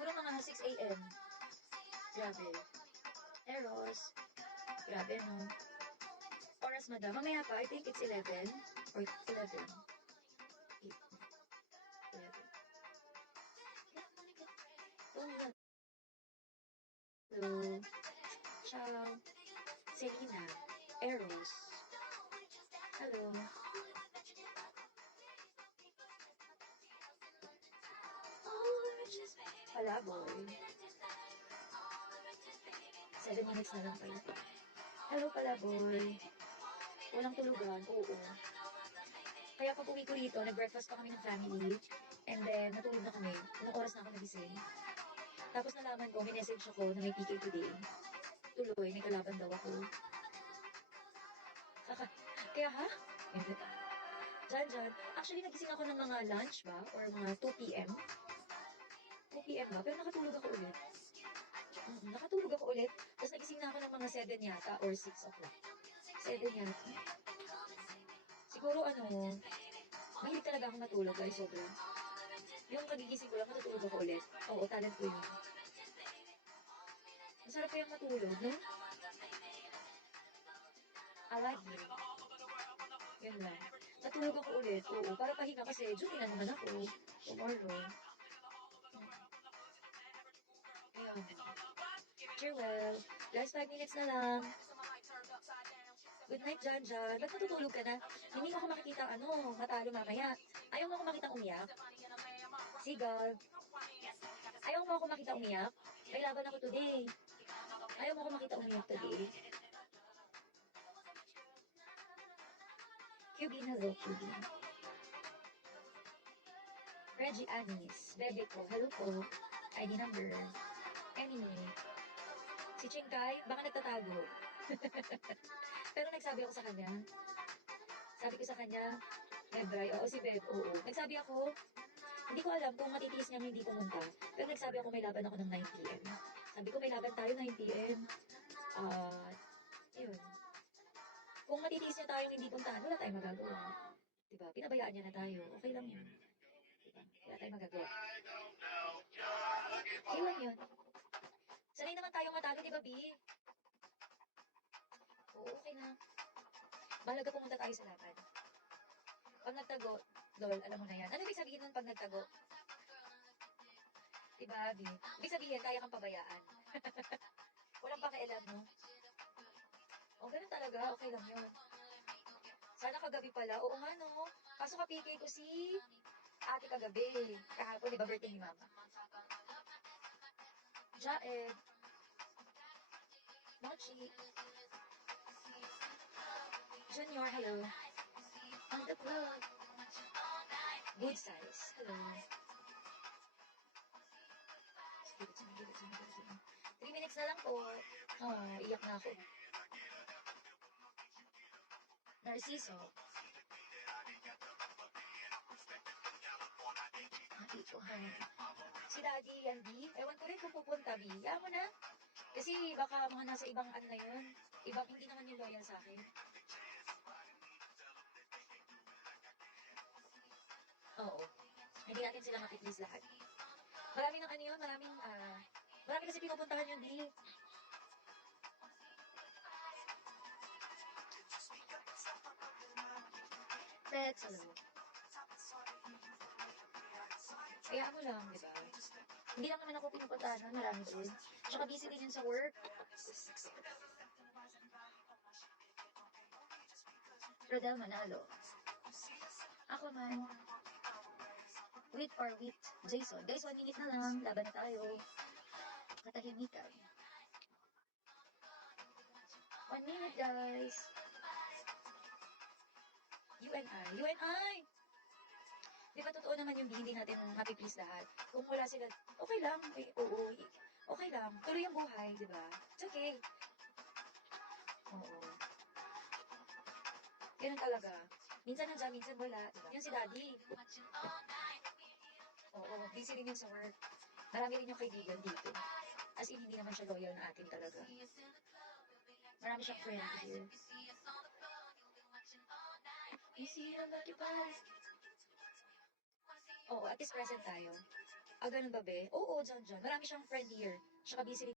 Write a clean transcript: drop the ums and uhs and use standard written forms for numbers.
Siguro mga 6 a.m. Grabe. Eros. Grabe, no? Oras, madam. Mamaya pa, I think it's 11. Or 11. 8. 11. Oh, hello. Ciao. Selena. Eros. Hello. Palaboy. 7 minutes na lang pala. Hello, Palaboy. Walang tulugan. Oo. Kaya pag uwi ko rito, nag-breakfast pa kami ng family. And then, natulog na kami. Ilang oras na ako nagising. Tapos nalaman ko, may message ako na may PK today. Tuloy, may kalaban daw ako. Kaya ha? Diyan. Actually, nagising ako ng mga lunch ba? Or mga 2 p.m. 2 p.m. ba? Pero nakatulog ako ulit. Nakatulog ako ulit. Tapos nagising na ako ng mga 7 yata or 6 o'clock. 7 yata. Siguro mahilig talaga akong matulog guys, sobrang. Yung kagigising ko lang, matutulog ako ulit. Oo, talent ko yun. Masarap kayang matulog, no? I like it. Yun lang. Natulog ako ulit, oo. Para pahinga kasi, duty na naman ako. Tomorrow. Ayan. Jewel, last 5 minutes na lang. Good night, Jan. Ba't matutulog ka na? Hindi mo ako makikita, matalo mamaya. Ayaw mo ako makita umiyak? Sigal. Ayaw mo ako makita umiyak? May laban ako today. Ayaw mo ako makita umiyak today. QB na low, QB. Reggie Anis, bebe ko, hello po. ID number. Enemy. Si Chingkay, baka nagtatago. Pero nagsabi ako sa kanya. Sabi ko sa kanya, Bebray, oo si Beb, oo. Nagsabi ako, hindi ko alam kung matitiis niya hindi pumunta. Pero nagsabi ako may laban ako ng 9 p.m. Sabi ko may laban tayo 9 p.m. Yun. Kung matitiis niya tayong hindi puntahan, wala tayong magagawa. Diba? Pinabayaan niya na tayo. Okay lang yun. Diba? Wala tayong magagawa. Iwan yun. Sanay naman tayong matalo, diba, B? Oo, okay na. Mahalaga pumunta tayo sa laban. Pag nagtago, lol, alam mo na yan. Ano ibig sabihin nun pag nagtago? Diba, B? Ibig sabihin, kaya kang pabayaan. Walang pakialam, no? O, ganun talaga. Okay lang yun. Sana kagabi pala. Oo nga, no? Kaso kapikay ko si ate kagabi. Kahapon, di ba, birthday ni mama? Jaed. Mochi. Junior, hello. On the vlog. Good size. Hello. Give it to me. 3 minutes na lang po. Oh, iyak na ako. Narciso. Si Daddy yan, B. Ewan ko rin kung pupunta, B. Yaman mo na. Kasi baka mga nasa ibang na yun. Ibang hindi naman yung loyal sa akin. Oo. Hindi natin sila mapiplease lahat. Marami ng yun, marami kasi pinupuntahan yun, B. Let's hello. Kaya mo lang, di ba? Hindi lang naman ako pinupuntahan, marami din. Tsaka busy din yun sa work. Rodel Manalo. Ako man. With or with Jason. Guys, 1 minute na lang. Laban na tayo. Katahimikan. 1 minute, guys. UNI! Di ba totoo naman yung hindi natin mapiplease lahat? Kung wala sila, okay lang. Oo. Okay lang. Tuloy ang buhay, di ba? It's okay. Oo. Ganun talaga. Minsan nandiyan, minsan wala. Diba? Yan si Daddy. Oo, busy rin yun sa work. Marami rin yung kaibigan dito. As in, hindi naman siya loyal na atin talaga. Marami siyang friend here. Oo, at least present tayo. Ah, ganun ba, be? Oo, dyan. Marami siyang friend here. Tsaka busy